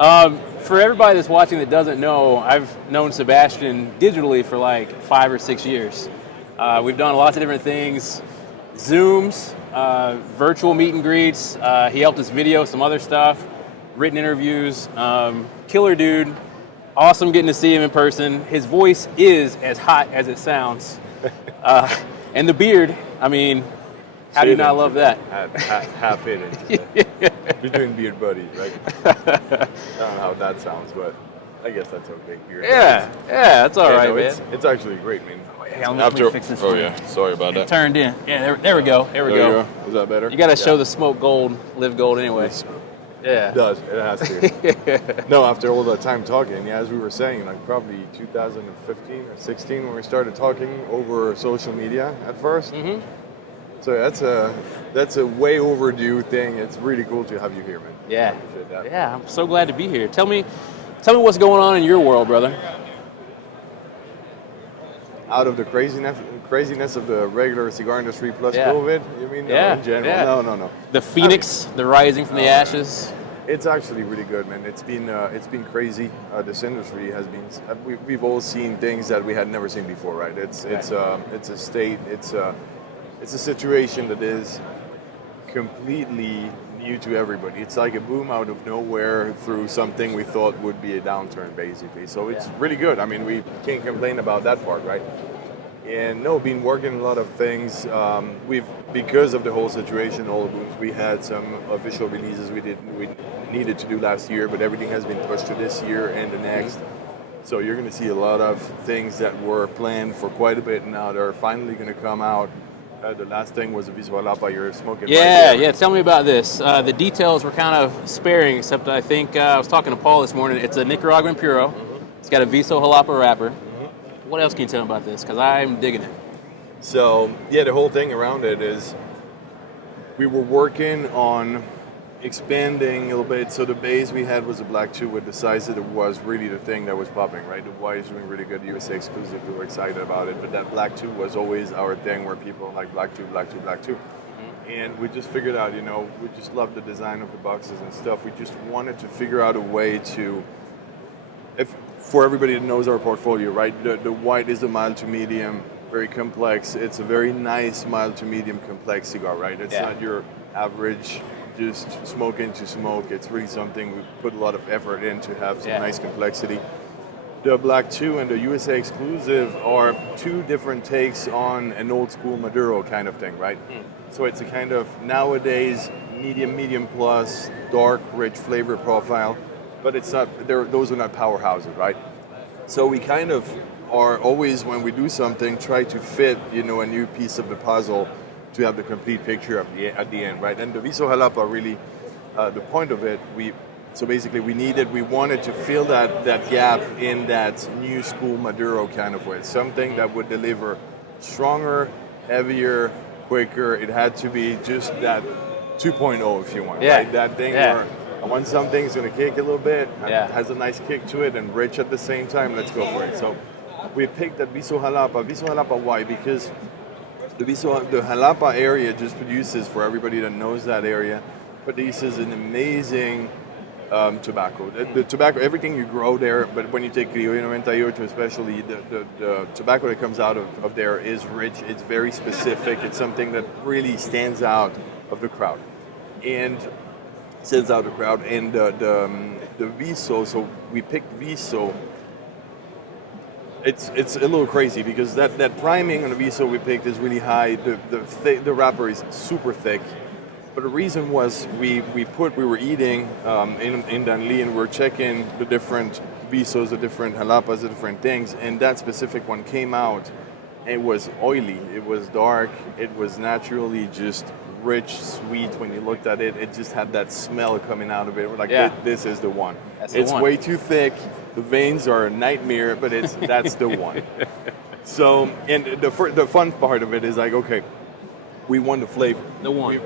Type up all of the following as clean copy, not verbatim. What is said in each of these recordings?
For everybody that's watching that doesn't know, I've known Sebastien digitally for like 5 or 6 years. We've done lots of different things, Zooms, virtual meet and greets. He helped us video some other stuff, written interviews. Killer dude, awesome getting to see him in person. His voice is as hot as it sounds. And the beard, I mean, how do you not love that? Half hidden. Between beard buddies, right? I don't know how that sounds, but I guess that's okay. Beard yeah, that's all right, no, man. It's actually great, man. Hey, let me fix this. Oh yeah, sorry about that. Turned in. Yeah, there we go. There we go. Is that better? You got to show the smoke gold, live gold anyway. Yeah. It does. It has to. No, after all that time talking, yeah, as we were saying, like probably 2015 or 16 when we started talking over social media at first. Mm-hmm. So that's a way overdue thing. It's really cool to have you here, man. Yeah. Yeah, I'm so glad to be here. Tell me what's going on in your world, brother. Out of the craziness of the regular cigar industry plus COVID, you mean? No, Yeah. in general? Yeah. No. The phoenix, the rising from the ashes. It's actually really good, man. It's been crazy. This industry has been. We've all seen things that we had never seen before, right? It's a state. It's a situation that is completely new to everybody. It's like a boom out of nowhere through something we thought would be a downturn, basically. So it's really good. I mean, we can't complain about that part, right? And no, been working a lot of things. Because of the whole situation, all the booms, we had some official releases we needed to do last year, but everything has been pushed to this year and the next. So you're going to see a lot of things that were planned for quite a bit now. They're finally going to come out. The last thing was a Viso Jalapa you're smoking. Yeah. Tell me about this. The details were kind of sparing, except I think I was talking to Paul this morning. It's a Nicaraguan Puro. Mm-hmm. It's got a Viso Jalapa wrapper. Mm-hmm. What else can you tell me about this? Because I'm digging it. So, yeah, the whole thing around it is we were working on expanding a little bit. So the base we had was a Black 2 with the size that it was really the thing that was popping, right? The white is doing really good, USA exclusive, we were excited about it, but that Black 2 was always our thing where people like Black 2. Mm-hmm. And we just figured out, we just loved the design of the boxes and stuff. We just wanted to figure out a way to, for everybody that knows our portfolio, right? The white is a mild to medium, very complex. It's a very nice mild to medium complex cigar, right? It's not your average just smoking to smoke. It's really something we put a lot of effort in to have some nice complexity. The Black 2 and the USA exclusive are two different takes on an old school Maduro kind of thing, right? So it's a kind of nowadays medium plus, dark, rich flavor profile, but it's not. Those are not powerhouses, right? So we kind of are always, when we do something, try to fit a new piece of the puzzle to have the complete picture at the end, right? And the Viso Jalapa really, the point of it, we wanted to fill that gap in that new school Maduro kind of way, something that would deliver stronger, heavier, quicker. It had to be just that 2.0 if you want, right? That thing where I want something that's going to kick a little bit, has a nice kick to it and rich at the same time, let's go for it. So we picked that Viso Jalapa. Viso Jalapa, why? Because the Jalapa area just produces, for everybody that knows that area, produces an amazing tobacco. The tobacco, everything you grow there, but when you take Criollo 98 especially, the tobacco that comes out of there is rich, it's very specific, it's something that really stands out of the crowd. And the Viso, so we picked Viso. It's a little crazy because that priming on the Viso we picked is really high. The wrapper is super thick, but the reason was we were eating in Danli and we were checking the different Visos, the different Jalapas, the different things, and that specific one came out. It was oily, it was dark, it was naturally just rich, sweet. When you looked at it, it just had that smell coming out of it. We're like, this is the one. It's way too thick. The veins are a nightmare, but that's the one. So, and the fun part of it is like, okay, we want the flavor. The one.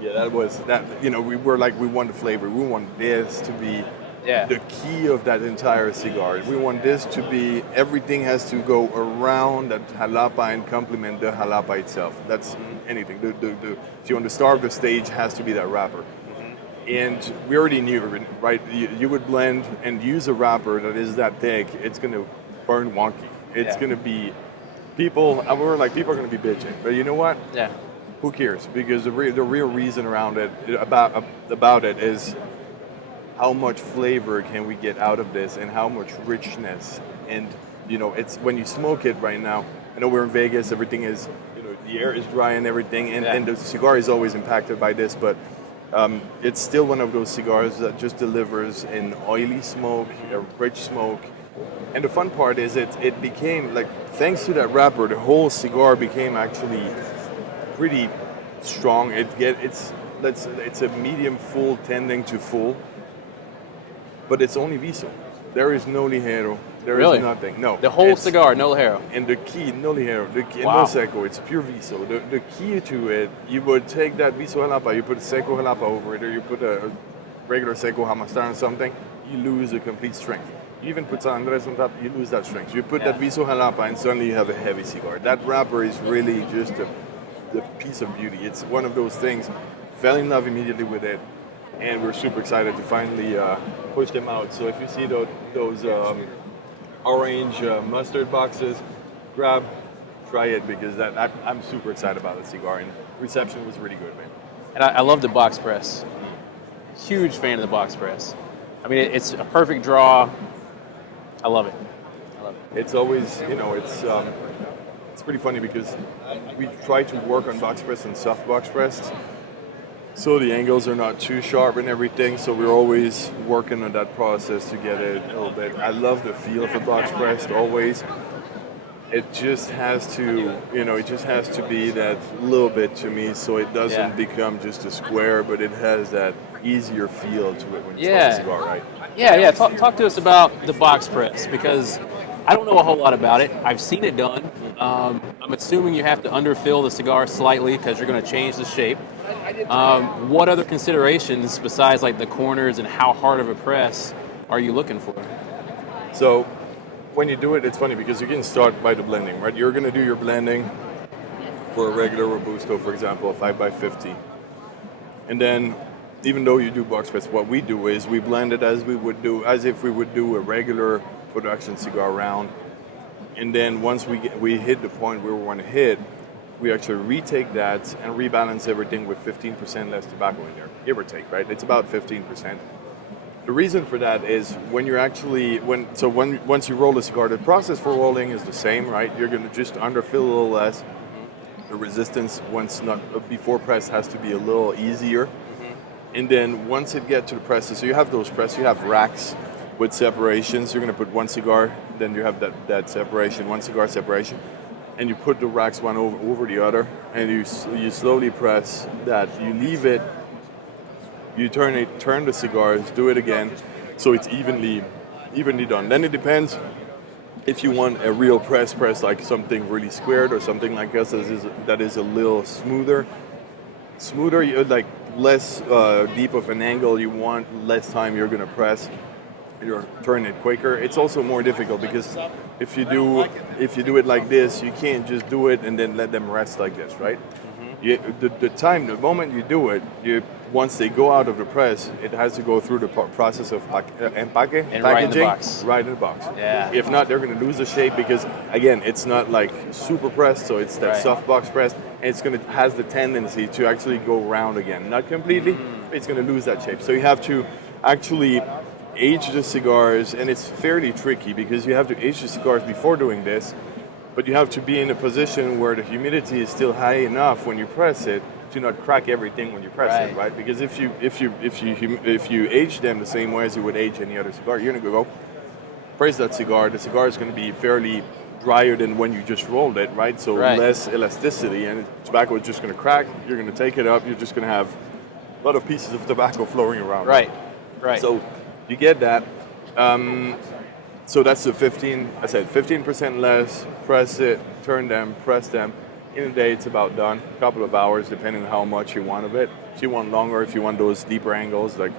We were like, we want the flavor. We want this to be the key of that entire cigar. We want this to be, everything has to go around that Jalapa and complement the Jalapa itself. That's anything. If you want to start, the stage has to be that wrapper. And we already knew, right? You would blend and use a wrapper that is that thick, it's going to burn wonky. It's going to be, people are going to be bitching. But you know what? Yeah. Who cares? Because the real reason around it, about it is how much flavor can we get out of this and how much richness. And, it's when you smoke it right now, I know we're in Vegas, everything is, the air is dry and everything, and the cigar is always impacted by this, but it's still one of those cigars that just delivers an oily smoke, a rich smoke. And the fun part is it became, like, thanks to that wrapper, the whole cigar became actually pretty strong. It's a medium full tending to full, but it's only Viso. There is no ligero. There is nothing. No. The whole cigar, no ligero. And the key, no ligero, Wow. no seco, it's pure Viso. The key to it, you would take that Viso Jalapa, you put a seco Jalapa over it, or you put a regular seco Hamastar or something, you lose a complete strength. You even put San Andres on top, you lose that strength. You put that Viso Jalapa and suddenly you have a heavy cigar. That wrapper is really just the piece of beauty. It's one of those things, fell in love immediately with it, and we're super excited to finally push them out. So if you see those orange mustard boxes, try it, because I'm super excited about the cigar, and reception was really good, man. And I love the box press. Huge fan of the box press. I mean, it's a perfect draw. I love it. It's always, it's pretty funny because we try to work on box press and soft box press, so the angles are not too sharp and everything, so we're always working on that process to get it a little bit. I love the feel of a box press, always. It just has to, be that little bit to me, so it doesn't become just a square, but it has that easiear feel to it when you smoke a cigar, right? Yeah. Talk to us about the box press, because I don't know a whole lot about it. I've seen it done. I'm assuming you have to underfill the cigar slightly because you're going to change the shape. What other considerations besides like the corners and how hard of a press are you looking for? So when you do it, it's funny because you can start by the blending, right? You're going to do your blending for a regular Robusto, for example, a 5x50. And then even though you do box press, what we do is we blend it as if we would do a regular production cigar round. And then once we hit the point where we want to hit, we actually retake that and rebalance everything with 15% less tobacco in there, give or take, right? It's about 15%. The reason for that is when you're actually, once you roll the cigar, the process for rolling is the same, right? You're going to just underfill a little less. The resistance, before press, has to be a little easier. And then once it gets to the presses, so you have those presses, you have racks with separations. You're going to put one cigar, then you have that separation, one cigar separation, and you put the racks one over the other, and you slowly press that. You leave it, you turn the cigars, do it again, so it's evenly done. Then it depends if you want a real press like something really squared or something like this that is a little smoother, you like less deep of an angle you want, less time you're going to press. You're turning it quicker. It's also more difficult because if you do it like this, you can't just do it and then let them rest like this, right? The moment you do it, once they go out of the press, it has to go through the process of packaging, right in the box. Right in the box. Yeah. If not, they're going to lose the shape because, again, it's not like super pressed, so it's that soft box press, and has the tendency to actually go round again. Not completely, it's going to lose that shape. So you have to actually age the cigars, and it's fairly tricky because you have to age the cigars before doing this, but you have to be in a position where the humidity is still high enough when you press it to not crack everything when you press it, right? Because if you age them the same way as you would age any other cigar, you're gonna go press that cigar. The cigar is going to be fairly drier than when you just rolled it, right? So less elasticity, and tobacco is just going to crack. You're going to take it up. You're just going to have a lot of pieces of tobacco flowing around. Right. So you get that. So that's the 15% less, press it, turn them, press them. In a day, it's about done. A couple of hours, depending on how much you want of it. If you want longer, if you want those deeper angles, like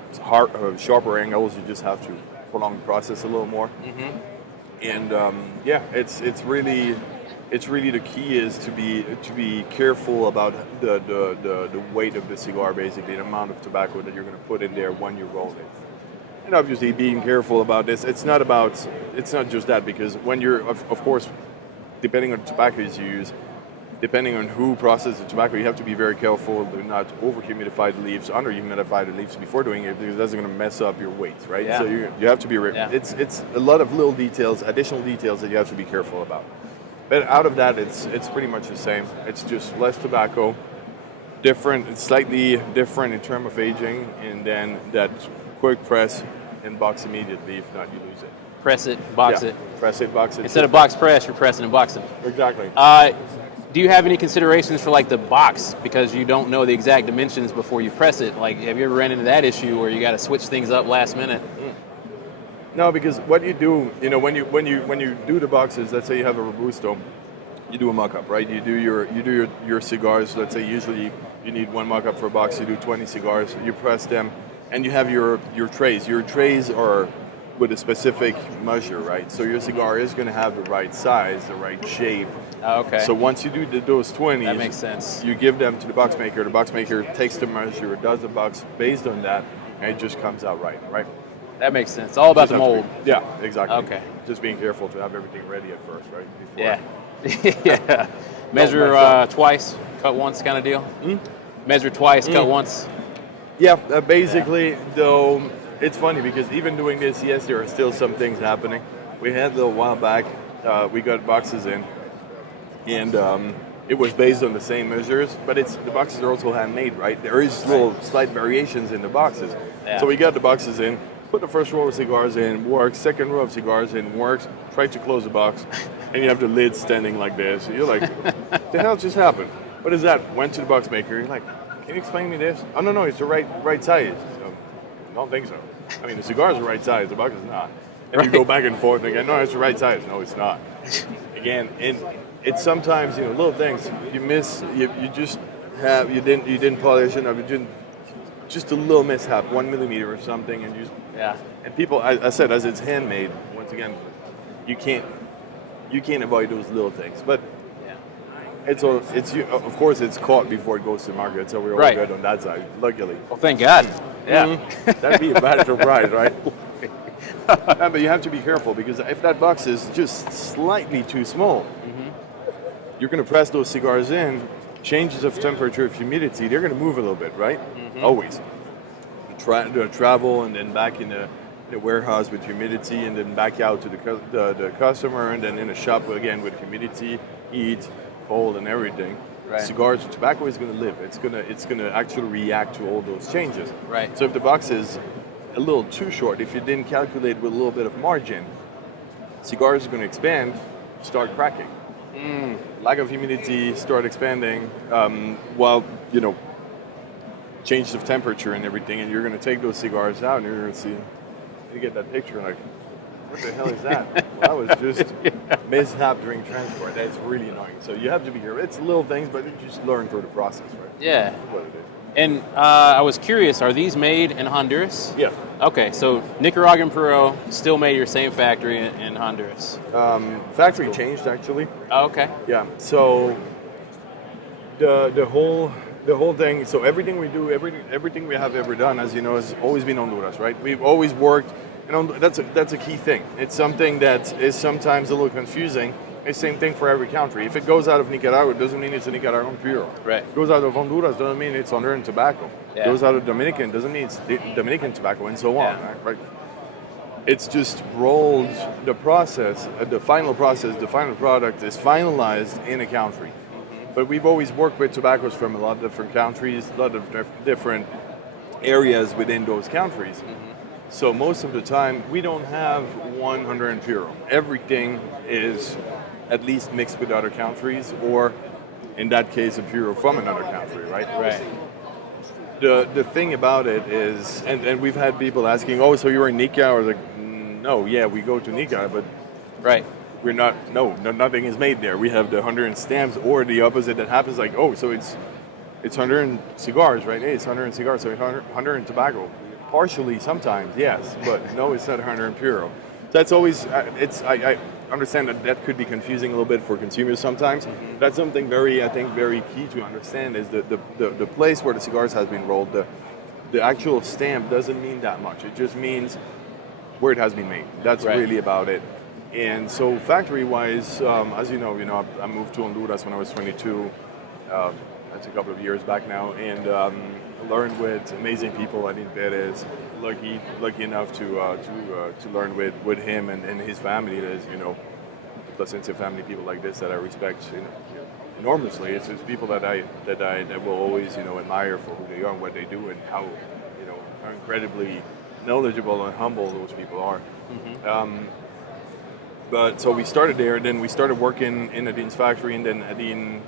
sharper angles, you just have to prolong the process a little more. And it's really it's really the key is to be careful about the weight of the cigar, basically the amount of tobacco that you're going to put in there when you roll it. And obviously being careful about this, it's not just that, because when you're, of course, depending on the tobaccos you use, depending on who processes the tobacco, you have to be very careful to not over-humidify the leaves, under-humidify the leaves before doing it, because that's going to mess up your weight, right? Yeah. So you have to be, it's a lot of little details, additional details that you have to be careful about. But out of that, it's pretty much the same. It's just less tobacco, different, it's slightly different in terms of aging, and then that quick press and box immediately. If not, you lose it. Press it, box it. Press it, box it. Instead of box press, you're pressing and boxing. Exactly. Do you have any considerations for like the box, because you don't know the exact dimensions before you press it? Like, have you ever ran into that issue where you got to switch things up last minute? No, because what you do, when you do the boxes, let's say you have a Robusto, you do a mock-up, right? You do your cigars. Let's say usually you need one mock-up for a box. You do 20 cigars. You press them, and you have your trays. Your trays are with a specific measure, right? So your cigar is going to have the right size, the right shape. Okay. So once you do those 20s, that makes sense. You give them to the box maker. The box maker takes the measure, does the box based on that, and it just comes out right? That makes sense. It's all about the mold. Yeah, exactly. Okay. Just being careful to have everything ready at first, right? Yeah. Yeah. Measure twice, cut once kind of deal? Measure twice, cut once? Yeah, basically, though, it's funny because even doing this, yes, there are still some things happening. We had a little while back, we got boxes in, and it was based on the same measures, but the boxes are also handmade, right? There is little slight variations in the boxes. Yeah. So we got the boxes in, put the first row of cigars in, works, second row of cigars in, works, try to close the box, and you have the lid standing like this. You're like, what the hell just happened? What is that? Went to the box maker, you're like, can you explain me this? Oh, no, it's the right size. So, I don't think so. I mean, the cigar is the right size, the box is not. And you go back and forth and go, no, it's the right size. No, it's not. Again, and it's sometimes, little things you miss, you just have, you didn't polish enough, you didn't, just a little mishap, 1 millimeter or something, and and people, I said, as it's handmade, once again, you can't avoid those little things, but of course it's caught before it goes to market, so we're all good on that side, luckily. Well, thank God. Yeah. That'd be a bad surprise, right? But you have to be careful, because if that box is just slightly too small, you're going to press those cigars in, changes of temperature, of humidity, they're going to move a little bit, right? Always. The travel, and then back in the warehouse with humidity, and then back out to the customer, and then in a shop again with humidity, heat, cold, and everything. Right. Cigars, tobacco is going to live. It's going to actually react to all those changes. Right. So if the box is a little too short, if you didn't calculate with a little bit of margin, cigars are going to expand, start cracking. Lack of humidity, start expanding, while, changes of temperature and everything, and you're going to take those cigars out, and you're going to see, you get that picture, like, what the hell is that? Well, that was just mishap during transport. That's really annoying. So you have to be careful. It's little things, but you just learn through the process, right? Yeah. That's what it is. And I was curious, are these made in Honduras? Yeah. Okay, so Nicaraguan Puro, still made at your same factory in Honduras? Factory changed, actually. Oh, okay. Yeah. So the whole thing. So everything we do, everything we have ever done, as you know, has always been Honduras, right? We've always worked, and that's a key thing. It's something that is sometimes a little confusing. It's the same thing for every country. If it goes out of Nicaragua, it doesn't mean it's a Nicaraguan Puro. Right. It goes out of Honduras, doesn't mean it's Honduran tobacco. Yeah. It goes out of Dominican, doesn't mean it's Dominican tobacco, and so on. Right? It's just rolled the process, the final product is finalized in a country. But we've always worked with tobaccos from a lot of different countries, a lot of different areas within those countries. So most of the time, we don't have 100 Puro. Everything is at least mixed with other countries, or in that case, a Puro from another country, right? Right. The thing about it is, and we've had people asking, oh, so you're in Nica? Or like, no, yeah, we go to Nica, but we're not, nothing is made there. We have the Honduran stamps, or the opposite that happens, like, oh, so it's Honduran cigars, right? Hey, it's Honduran cigars, so Honduran tobacco. Partially, sometimes, yes, but no, it's not Honduran Puro. That's always, understand that could be confusing a little bit for consumers sometimes. Mm-hmm. That's something I think very key to understand is the place where the cigars has been rolled. The actual stamp doesn't mean that much. It just means where it has been made. That's really about it. And so factory-wise, as you know, I moved to Honduras when I was 22. That's a couple of years back now, and learned with amazing like Adin Perez. Lucky enough to learn with him and his family. There's Placencia family, people like this that I respect enormously. It's people that I will always admire for who they are and what they do and how incredibly knowledgeable and humble those people are. Mm-hmm. But so we started there, and then we started working in Adin's factory, and then Adin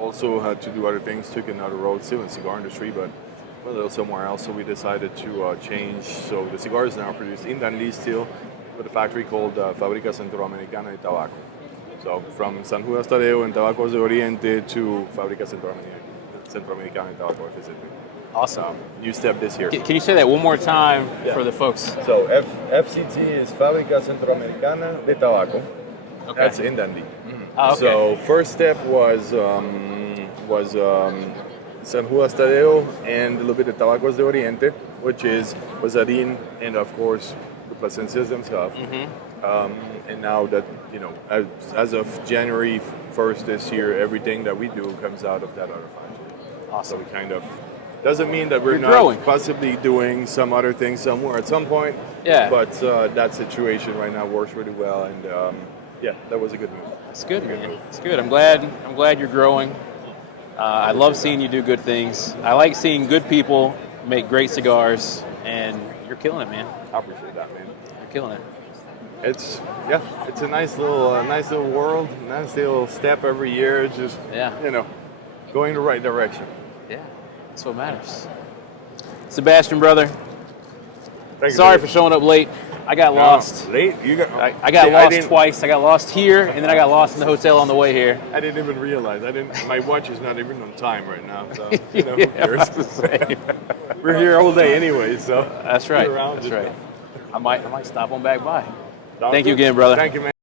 also had to do other things, took another road, still in the cigar industry, but a little somewhere else. So we decided to change. So the cigar is now produced in Danlí still, with a factory called Fábrica Centroamericana de Tabaco. So from San Juan Tadeo and Tabacos de Oriente to Fábrica Centroamericana de Tabaco, Awesome. New step this year. Can you say that one more time for the folks? So FCT is Fábrica Centroamericana de Tabaco. Okay. That's in Danlí. Mm-hmm. Okay. So first step was San Juan Tadeo and a little bit of Tabacos de Oriente, which was Adin and of course the Placencias themselves. Mm-hmm. And now that as of January 1st this year, everything that we do comes out of that other factory. Awesome. So we kind of doesn't mean that we're not growing. Possibly doing some other things somewhere at some point. Yeah. But that situation right now works really well, and that was a good move. It's good, man. It's good. I'm glad you're growing. I love seeing you do good things. I like seeing good people make great cigars, and you're killing it, man. I appreciate that, man. You're killing it. It's a nice little world, nice little step every year. It's just going the right direction. Yeah, that's what matters. Sebastien, brother. Sorry for showing up late. I got lost. Late? I got lost twice. I got lost here, and then I got lost in the hotel on the way here. I didn't even realize. My watch is not even on time right now. So who cares? We're here all day anyway. So that's right. That's right. I might stop on back by. Thank you again, brother. Thank you, man.